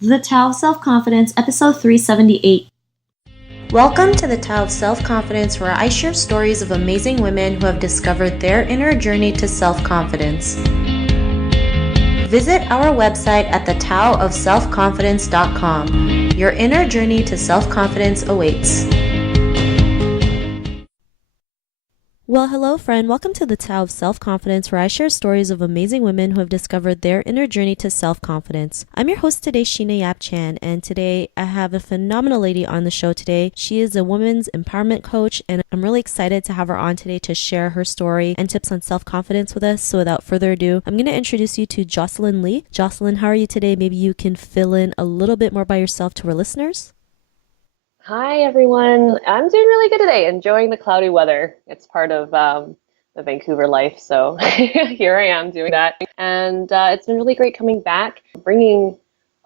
The Tao of Self-Confidence, episode 378. Welcome to the Tao of Self-Confidence, where I share stories of amazing women who have discovered their inner journey to self-confidence. Visit our website at thetaoofselfconfidence.com. Your inner journey to self-confidence awaits. Well, hello, friend. Welcome to the Tao of Self-Confidence, where I share stories of amazing women who have discovered their inner journey to self-confidence. I'm your host today, Sheena Yap Chan, and today I have a phenomenal lady on the show today. She is a women's empowerment coach, and I'm really excited to have her on today to share her story and tips on self-confidence with us. So without further ado, I'm going to introduce you to Jocelyn Lee. Jocelyn, how are you today? Maybe you can fill in a little bit more by yourself to our listeners. Hi, everyone. I'm doing really good today, enjoying the cloudy weather. It's part of the Vancouver life, so here I am doing that. And it's been really great coming back, bringing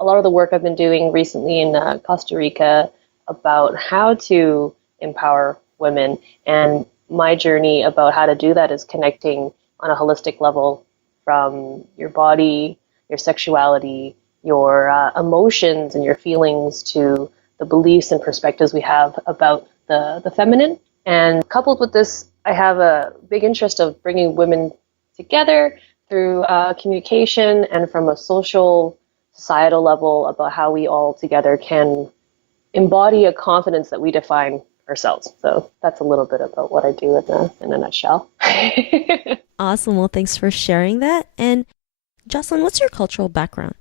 a lot of the work I've been doing recently in Costa Rica about how to empower women. And my journey about how to do that is connecting on a holistic level from your body, your sexuality, your emotions, and your feelings to the beliefs and perspectives we have about the feminine. And coupled with this, I have a big interest of bringing women together through communication and from a social, societal level about how we all together can embody a confidence that we define ourselves. So that's a little bit about what I do in a nutshell. Awesome. Well, thanks for sharing that. And Jocelyn, what's your cultural background?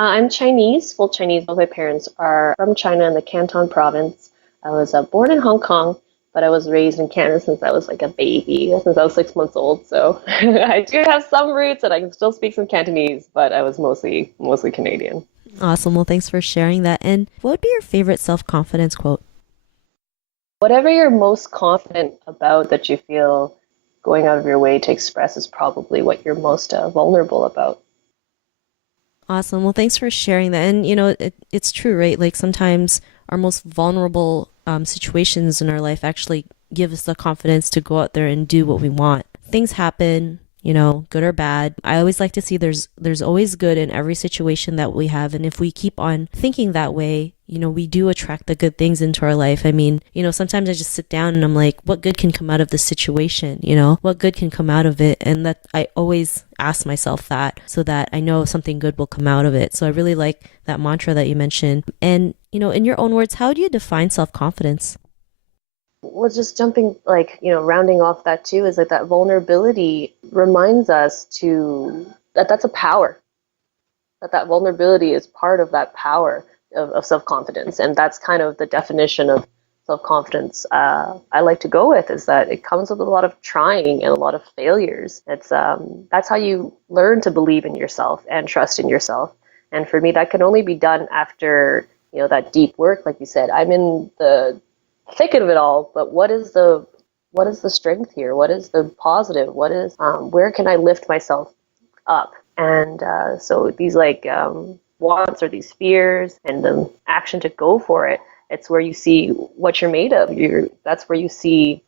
I'm Chinese, full Chinese. Both my parents are from China in the Canton province. I was born in Hong Kong, but I was raised in Canada since I was like a baby, since I was 6 months old. So I do have some roots and I can still speak some Cantonese, but I was mostly Canadian. Awesome. Well, thanks for sharing that. And what would be your favorite self-confidence quote? Whatever you're most confident about that you feel going out of your way to express is probably what you're most vulnerable about. Awesome. Well, thanks for sharing that. And, it's true, right? Like sometimes our most vulnerable situations in our life actually give us the confidence to go out there and do what we want. Things happen, good or bad. I always like to see there's always good in every situation that we have. And if we keep on thinking that way, we do attract the good things into our life. I mean, sometimes I just sit down and I'm like, what good can come out of this situation? What good can come out of it? And that I always ask myself that so that I know something good will come out of it. So I really like that mantra that you mentioned. And, in your own words, how do you define self-confidence? Well, just jumping, rounding off that too, is that vulnerability reminds us that's a power, that vulnerability is part of that power of self-confidence. And that's kind of the definition of self-confidence I like to go with, is that it comes with a lot of trying and a lot of failures. That's how you learn to believe in yourself and trust in yourself. And for me, that can only be done after, that deep work. Like you said, I'm in the thicket of it all, but what is the strength here? What is the positive? What is where can I lift myself up? And so these wants or these fears and the action to go for it, it's where you see what you're made of. That's where you see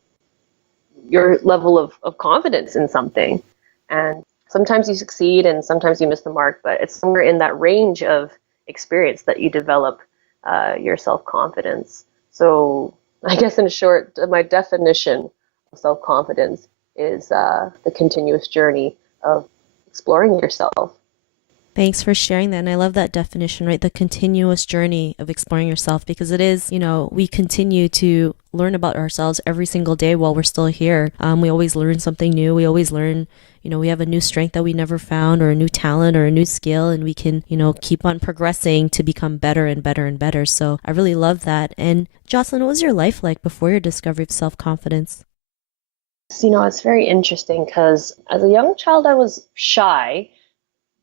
your level of confidence in something. And sometimes you succeed and sometimes you miss the mark, but it's somewhere in that range of experience that you develop your self-confidence. So I guess in short, my definition of self-confidence is the continuous journey of exploring yourself. Thanks for sharing that. And I love that definition, right? The continuous journey of exploring yourself, because it is, we continue to learn about ourselves every single day while we're still here. We always learn something new. We always learn, we have a new strength that we never found, or a new talent or a new skill, and we can, keep on progressing to become better and better and better. So I really love that. And Jocelyn, what was your life like before your discovery of self-confidence? It's very interesting because as a young child, I was shy,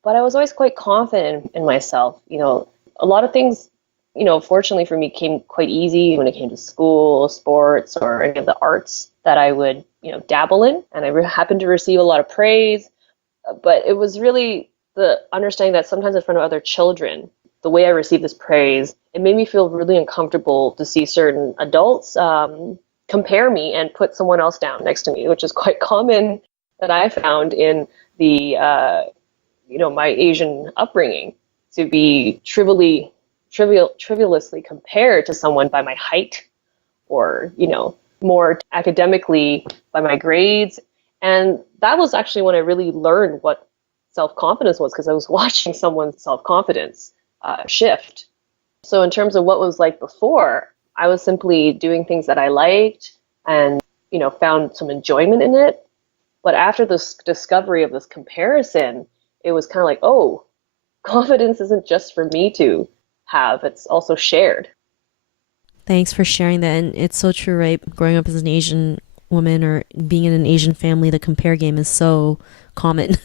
but I was always quite confident in myself. A lot of things, fortunately for me, came quite easy when it came to school, sports, or any of the arts that I would, dabble in. And I happened to receive a lot of praise. But it was really the understanding that sometimes in front of other children, the way I received this praise, it made me feel really uncomfortable to see certain adults compare me and put someone else down next to me, which is quite common that I found in the my Asian upbringing. to be trivialously compared to someone by my height or, more academically by my grades. And that was actually when I really learned what self-confidence was, because I was watching someone's self-confidence shift. So in terms of what was like before, I was simply doing things that I liked and, found some enjoyment in it. But after this discovery of this comparison, it was kind of like, oh, confidence isn't just for me to have, it's also shared. Thanks for sharing that. And it's so true, right? Growing up as an Asian woman or being in an Asian family, the compare game is so common.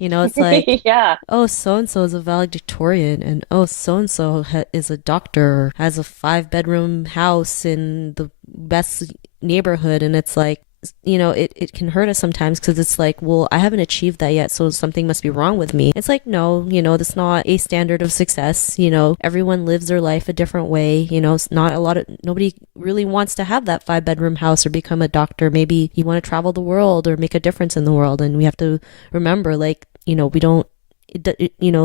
It's like, Yeah. oh, so and so is a valedictorian, and oh, so and so is a doctor, has a 5 bedroom house in the best neighborhood. And it's like, it can hurt us sometimes because it's like, well, I haven't achieved that yet, so something must be wrong with me. It's like, no, that's not a standard of success. Everyone lives their life a different way. It's not nobody really wants to have that 5 bedroom house or become a doctor. Maybe you want to travel the world or make a difference in the world. And we have to remember, like, we don't,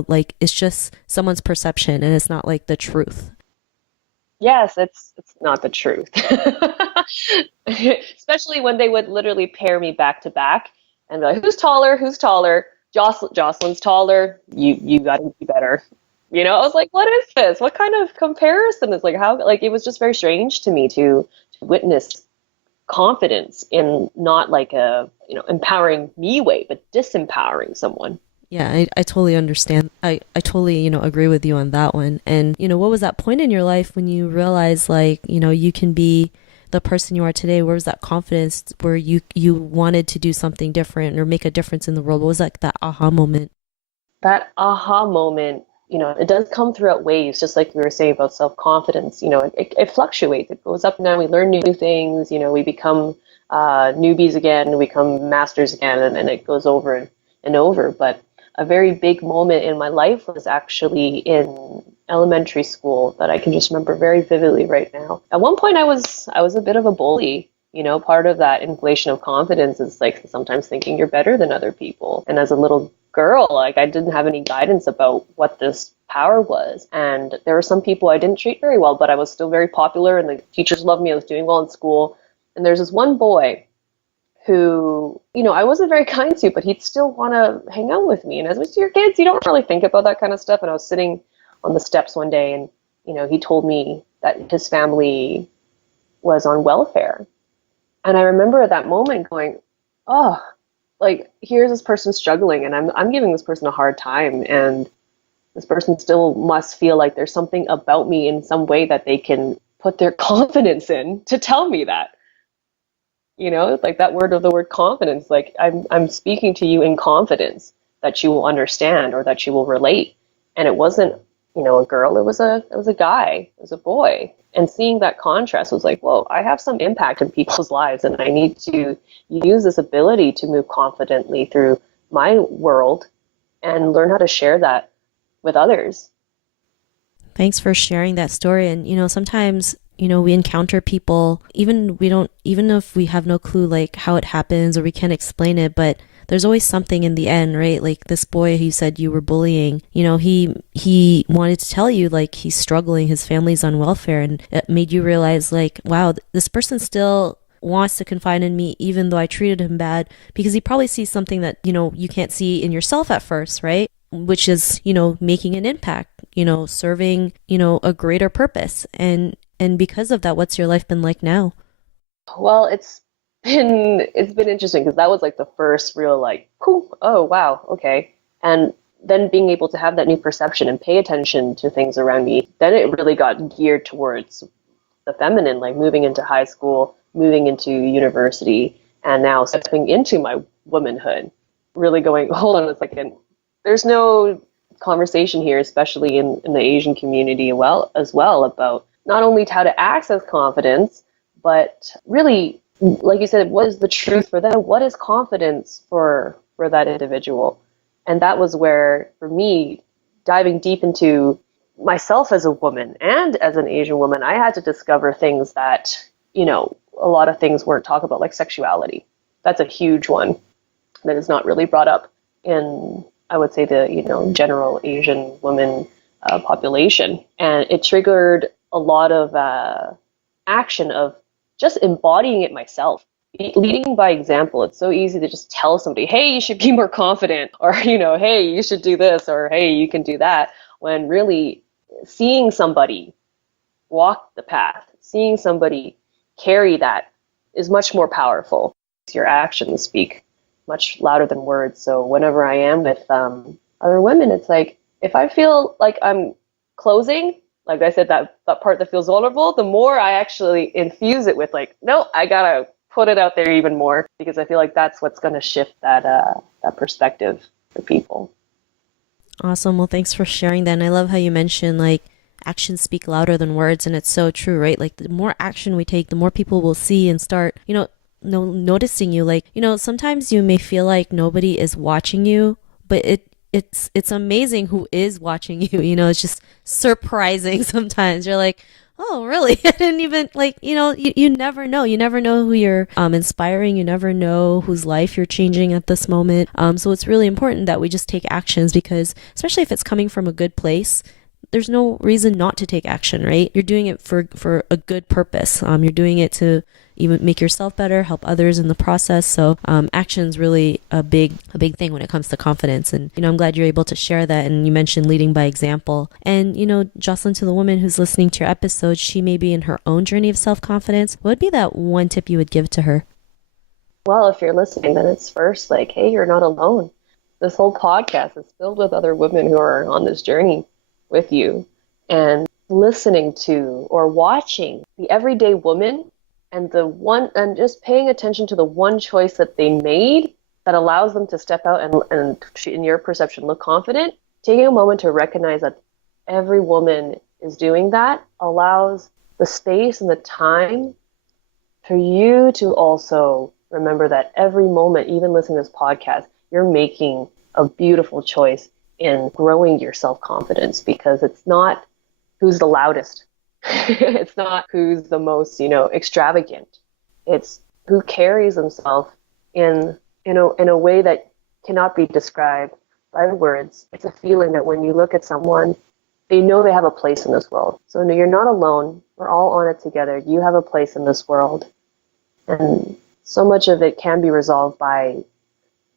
like, it's just someone's perception and it's not like the truth. Yes, it's not the truth. Especially when they would literally pair me back to back and be like, who's taller? Who's taller? Jocelyn's taller. You gotta be better. I was like, what is this? What kind of comparison is like how like it was just very strange to me to witness confidence in not like a empowering me way, but disempowering someone. Yeah, I totally understand. I totally, agree with you on that one. And, what was that point in your life when you realized like, you can be the person you are today? Where was that confidence where you wanted to do something different or make a difference in the world? What was like that aha moment? That aha moment, it does come throughout waves, just like we were saying about self-confidence. It fluctuates. It goes up and down. We learn new things. We become newbies again, we become masters again, and it goes over and over. But a very big moment in my life was actually in elementary school that I can just remember very vividly right now. At one point, I was a bit of a bully. Part of that inflation of confidence is like sometimes thinking you're better than other people. And as a little girl, like I didn't have any guidance about what this power was. And there were some people I didn't treat very well, but I was still very popular and the teachers loved me. I was doing well in school. And there's this one boy who, I wasn't very kind to, but he'd still want to hang out with me. And as with your kids, you don't really think about that kind of stuff. And I was sitting on the steps one day and, he told me that his family was on welfare. And I remember at that moment going, oh, like here's this person struggling and I'm giving this person a hard time. And this person still must feel like there's something about me in some way that they can put their confidence in to tell me that. Like that the word confidence, like I'm speaking to you in confidence that you will understand or that you will relate. And it wasn't, a girl, it was a guy, it was a boy. And seeing that contrast was like, whoa, I have some impact in people's lives and I need to use this ability to move confidently through my world and learn how to share that with others. Thanks for sharing that story. And, sometimes we encounter people, even if we have no clue like how it happens or we can't explain it, but there's always something in the end, right? Like this boy who said you were bullying, he wanted to tell you like he's struggling, his family's on welfare, and it made you realize like, wow, this person still wants to confide in me even though I treated him bad, because he probably sees something that, you can't see in yourself at first, right? Which is, making an impact, serving, a greater purpose. And because of that, what's your life been like now? Well, it's been interesting because that was like the first real like, cool, oh wow, okay. And then being able to have that new perception and pay attention to things around me, then it really got geared towards the feminine, like moving into high school, moving into university, and now stepping into my womanhood, really going, hold on a second, there's no conversation here, especially in the Asian community as well about not only how to access confidence, but really, like you said, what is the truth for them? What is confidence for that individual? And that was where, for me, diving deep into myself as a woman and as an Asian woman, I had to discover things that, a lot of things weren't talked about, like sexuality. That's a huge one that is not really brought up in, I would say, the, general Asian woman population. And it triggered a lot of action of just embodying it myself. Leading by example. It's so easy to just tell somebody, hey, you should be more confident, or, hey, you should do this, or hey, you can do that, when really seeing somebody walk the path, seeing somebody carry that is much more powerful. Your actions speak much louder than words. So whenever I am with other women, it's like, if I feel like I'm closing, like I said, that part that feels vulnerable, the more I actually infuse it with like, no, I gotta put it out there even more, because I feel like that's what's going to shift that perspective for people. Awesome. Well, thanks for sharing that. And I love how you mentioned like actions speak louder than words, and it's so true, right? Like the more action we take, the more people will see and start, noticing you. Like, sometimes you may feel like nobody is watching you, but it's amazing who is watching you. It's just surprising sometimes. You're like, oh, really? I didn't even you never know. You never know who you're inspiring. You never know whose life you're changing at this moment. So it's really important that we just take actions, because especially if it's coming from a good place, there's no reason not to take action, right? You're doing it for a good purpose. You're doing it to even make yourself better, help others in the process. So action's really a big thing when it comes to confidence. And, I'm glad you're able to share that. And you mentioned leading by example. And, Jocelyn, to the woman who's listening to your episode, she may be in her own journey of self-confidence. What would be that one tip you would give to her? Well, if you're listening, then it's first like, hey, you're not alone. This whole podcast is filled with other women who are on this journey with you, and listening to or watching the everyday woman and just paying attention to the one choice that they made that allows them to step out and in your perception look confident. Taking a moment to recognize that every woman is doing that allows the space and the time for you to also remember that every moment, even listening to this podcast, you're making a beautiful choice in growing your self-confidence, because it's not who's the loudest. It's not who's the most, extravagant. It's who carries themselves in a way that cannot be described by words. It's a feeling that when you look at someone, they know they have a place in this world. So no, you're not alone. We're all on it together. You have a place in this world. And so much of it can be resolved by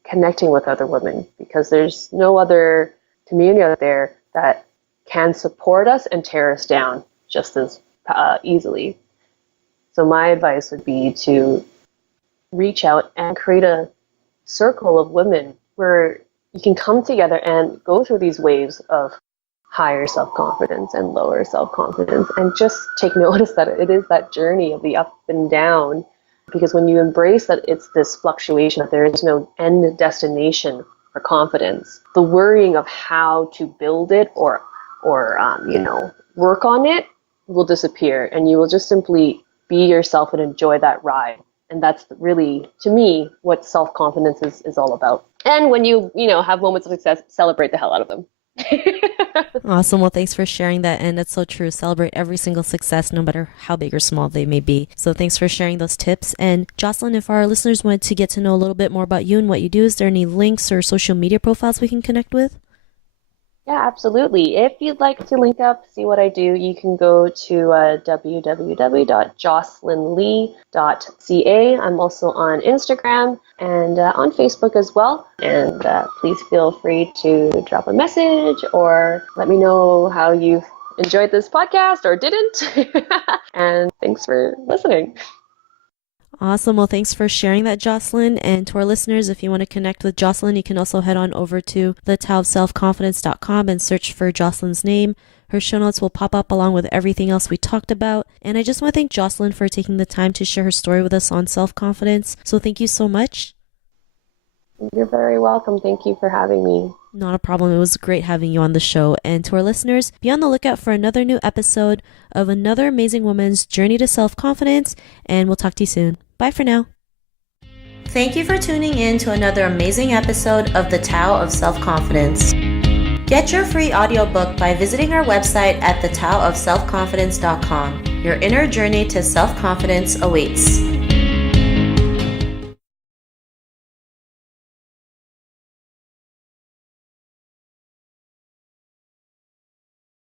connecting with other women, because there's no other community out there that can support us and tear us down just as easily. So my advice would be to reach out and create a circle of women where you can come together and go through these waves of higher self-confidence and lower self-confidence, and just take notice that it is that journey of the up and down. Because when you embrace that it's this fluctuation, that there is no end destination for confidence, the worrying of how to build it or work on it will disappear, and you will just simply be yourself and enjoy that ride. And that's really, to me, what self-confidence is all about. And when you have moments of success, celebrate the hell out of them. Awesome. Well, thanks for sharing that. And that's so true. Celebrate every single success, no matter how big or small they may be. So thanks for sharing those tips. And Jocelyn, if our listeners wanted to get to know a little bit more about you and what you do, is there any links or social media profiles we can connect with? Yeah, absolutely. If you'd like to link up, see what I do, you can go to www.jocelynlee.ca. I'm also on Instagram and on Facebook as well. And please feel free to drop a message or let me know how you've enjoyed this podcast or didn't. And thanks for listening. Awesome. Well, thanks for sharing that, Jocelyn. And to our listeners, if you want to connect with Jocelyn, you can also head on over to thetaoofselfconfidence.com and search for Jocelyn's name. Her show notes will pop up along with everything else we talked about. And I just want to thank Jocelyn for taking the time to share her story with us on self-confidence. So thank you so much. You're very welcome. Thank you for having me. Not a problem. It was great having you on the show. And to our listeners, be on the lookout for another new episode of another amazing woman's journey to self-confidence. And we'll talk to you soon. Bye for now. Thank you for tuning in to another amazing episode of The Tao of Self-Confidence. Get your free audiobook by visiting our website at thetaoofselfconfidence.com. Your inner journey to self-confidence awaits.